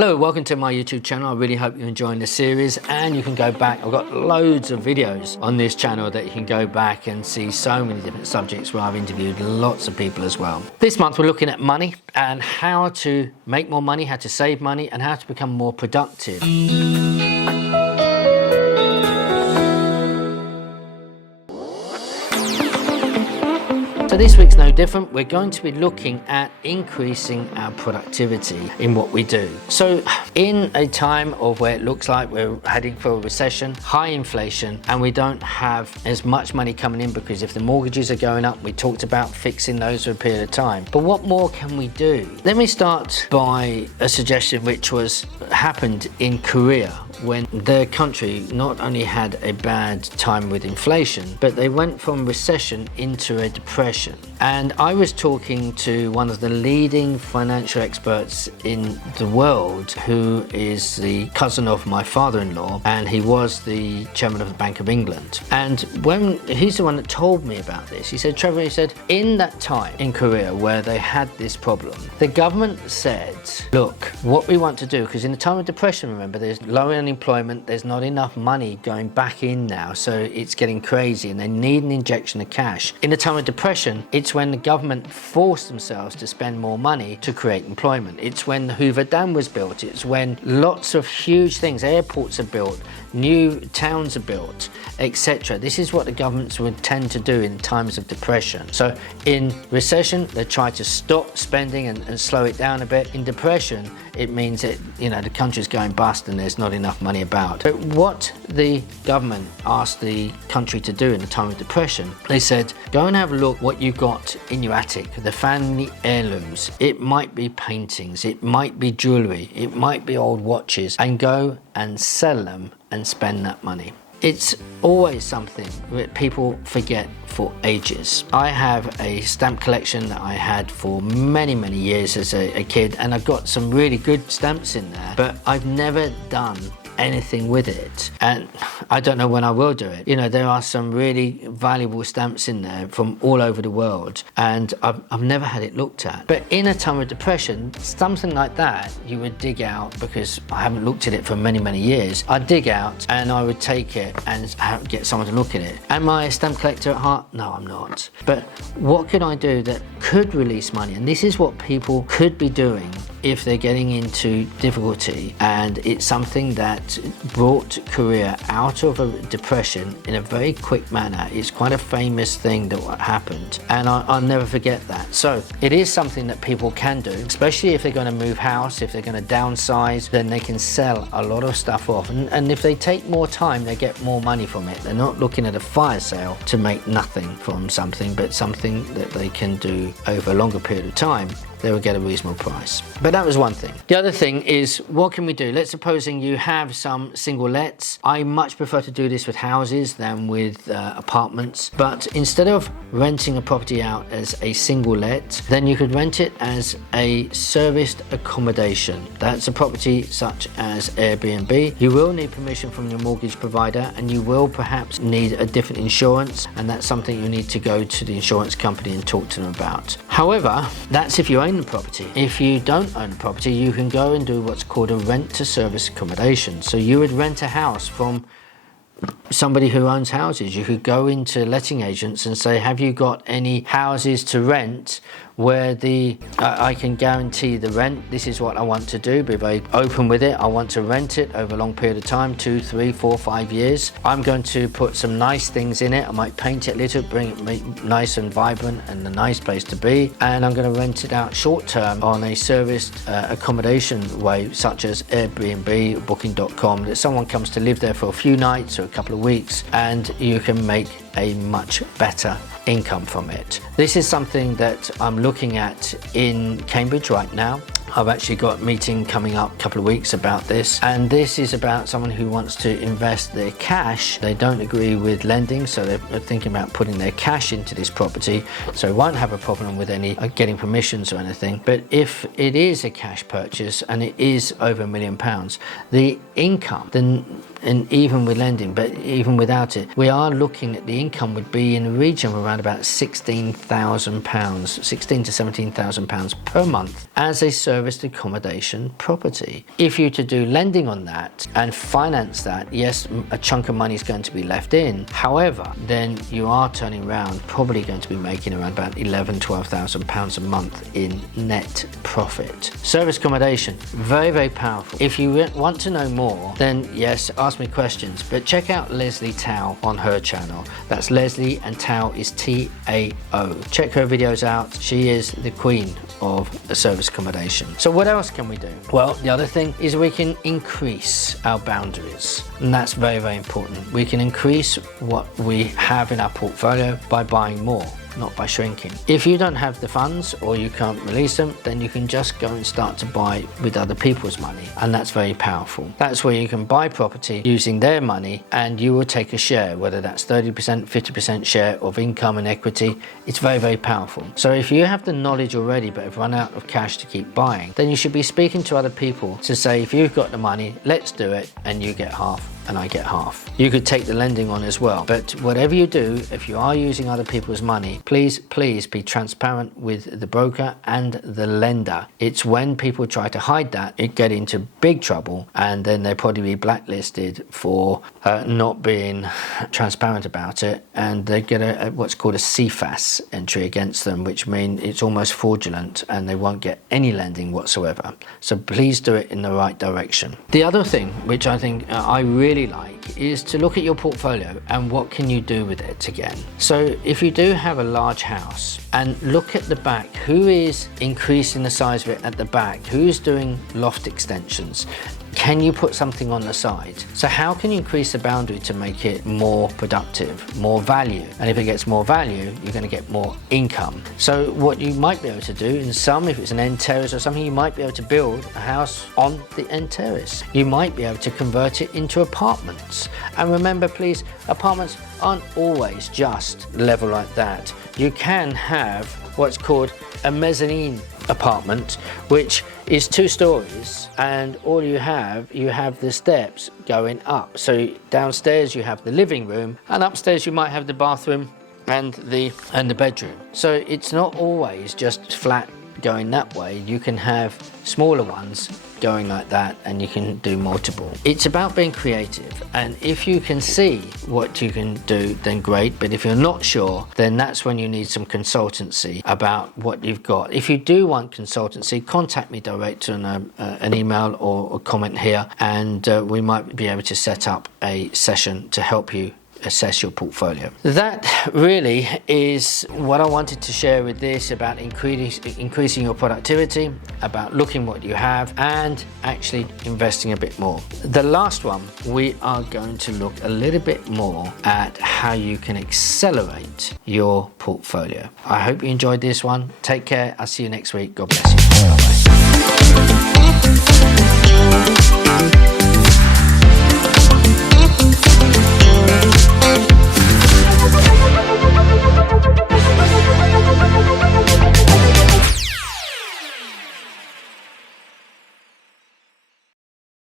Hello, welcome to my YouTube channel. I really hope you're enjoying the series, and you can go back. I've got loads of videos on this channel that you can go back and see so many different subjects where I've interviewed lots of people as well. This month we're looking at money and how to make more money, how to save money, and how to become more productive. So this week's no different. We're going to be looking at increasing our productivity in what we do. So in a time of where it looks like we're heading for a recession, high inflation, and we don't have as much money coming in because if the mortgages are going up, we talked about fixing those for a period of time. But what more can we do? Let me start by a suggestion which happened in Korea, when the country not only had a bad time with inflation, but they went from recession into a depression. And I was talking to one of the leading financial experts in the world, who is the cousin of my father-in-law, and he was the chairman of the Bank of England. And when he's the one that told me about this, he said, Trevor, he said, in that time in Korea where they had this problem, the government said, look, what we want to do, because in the time of depression, remember, there's low unemployment, there's not enough money going back in now, so it's getting crazy and they need an injection of cash. In the time of depression, it's when the government forced themselves to spend more money to create employment. It's when the Hoover Dam was built. It's when lots of huge things, airports are built, new towns are built, etc. This is what the governments would tend to do in times of depression. So in recession, they try to stop spending and slow it down a bit. In depression, it means that, you know, the country's going bust and there's not enough money about. But what the government asked the country to do in the time of depression, they said, go and have a look what you've got in your attic, the family heirlooms. It might be paintings, it might be jewelry, it might be old watches, and go and sell them and spend that money. It's always something that people forget for ages. I have a stamp collection that I had for many years as a kid, and I've got some really good stamps in there, but I've never done anything with it, and I don't know when I will do it. You know, there are some really valuable stamps in there from all over the world, and I've never had it looked at. But in a time of depression, something like that you would dig out, because I haven't looked at it for many years. I'd dig out and I would take it and get someone to look at it. Am I a stamp collector at heart? No, I'm not. But what could I do that could release money? And this is what people could be doing if they're getting into difficulty, and it's something that brought Korea out of a depression in a very quick manner. It's quite a famous thing that happened, and I'll never forget that. So it is something that people can do, especially if they're going to move house, if they're going to downsize, then they can sell a lot of stuff off, and if they take more time, they get more money from it. They're not looking at a fire sale to make nothing from something, but something that they can do over a longer period of time. They will get a reasonable price. But that was one thing. The other thing is, what can we do? Let's supposing you have some single lets. I much prefer to do this with houses than with apartments. But instead of renting a property out as a single let, then you could rent it as a serviced accommodation. That's a property such as Airbnb. You will need permission from your mortgage provider, and you will perhaps need a different insurance, and that's something you need to go to the insurance company and talk to them about. However, that's if you own the property. If you don't own the property, you can go and do what's called a rent to service accommodation. So you would rent a house from somebody who owns houses. You could go into letting agents and say, have you got any houses to rent where I can guarantee the rent? This is what I want to do. Be very open with it. I want to rent it over a long period of time, 2, 3, 4, 5 years. I'm going to put some nice things in it. I might paint it a little, bring it nice and vibrant and a nice place to be. And I'm going to rent it out short term on a serviced accommodation way, such as Airbnb, Booking.com, that someone comes to live there for a few nights or a couple of weeks, and you can make a much better income from it. This is something that I'm looking at in Cambridge right now. I've actually got a meeting coming up a couple of weeks about this, and this is about someone who wants to invest their cash. They don't agree with lending, so they're thinking about putting their cash into this property, so won't have a problem with any getting permissions or anything. But if it is a cash purchase and it is over £1 million, the income, and even with lending, but even without it, we are looking at the income would be in the region of around about £16,000, £16,000 to £17,000 per month. as a serviced accommodation property. If you to do lending on that and finance that, yes, a chunk of money is going to be left in. However, then you are turning around, probably going to be making around about £11,000-12,000 a month in net profit. Service accommodation, very, very powerful. If you want to know more, then yes, ask me questions, but check out Leslie Tao on her channel. That's Leslie, and Tao is T-A-O. Check her videos out. She is the queen of a service accommodation. So what else can we do? Well, the other thing is we can increase our boundaries, and that's very, very important. We can increase what we have in our portfolio by buying more, not by shrinking. If you don't have the funds or you can't release them, then you can just go and start to buy with other people's money, and that's very powerful. That's where you can buy property using their money, and you will take a share, whether that's 30%, 50% share of income and equity. It's very, very powerful. So if you have the knowledge already but have run out of cash to keep buying, then you should be speaking to other people to say, if you've got the money, let's do it, and you get half and I get half. You could take the lending on as well. But whatever you do, if you are using other people's money, please be transparent with the broker and the lender. It's when people try to hide that, it get into big trouble, and then they'll probably be blacklisted for not being transparent about it, and they get a what's called a CFAS entry against them, which means it's almost fraudulent and they won't get any lending whatsoever. So please do it in the right direction. The other thing, which I think I really like, is to look at your portfolio and what can you do with it again. So if you do have a large house, and look at the back, who is increasing the size of it at the back, who's doing loft extensions, can you put something on the side? So how can you increase the boundary to make it more productive, more value? And if it gets more value, you're going to get more income. So what you might be able to do, in some, if it's an end terrace or something, you might be able to build a house on the end terrace. You might be able to convert it into apartments. And remember, please, apartments aren't always just level like that. You can have what's called a mezzanine apartment, which is 2 stories, and all you have the steps going up. So downstairs you have the living room, and upstairs you might have the bathroom and the bedroom. So it's not always just flat going that way. You can have smaller ones going like that, and you can do multiple. It's about being creative, and if you can see what you can do, then great. But if you're not sure, then that's when you need some consultancy about what you've got. If you do want consultancy, contact me direct on an email or a comment here, and we might be able to set up a session to help you assess your portfolio. That really is what I wanted to share with this, about increasing your productivity, about looking what you have and actually investing a bit more. The last one, we are going to look a little bit more at how you can accelerate your portfolio. I hope you enjoyed this one. Take care. I'll see you next week. God bless you.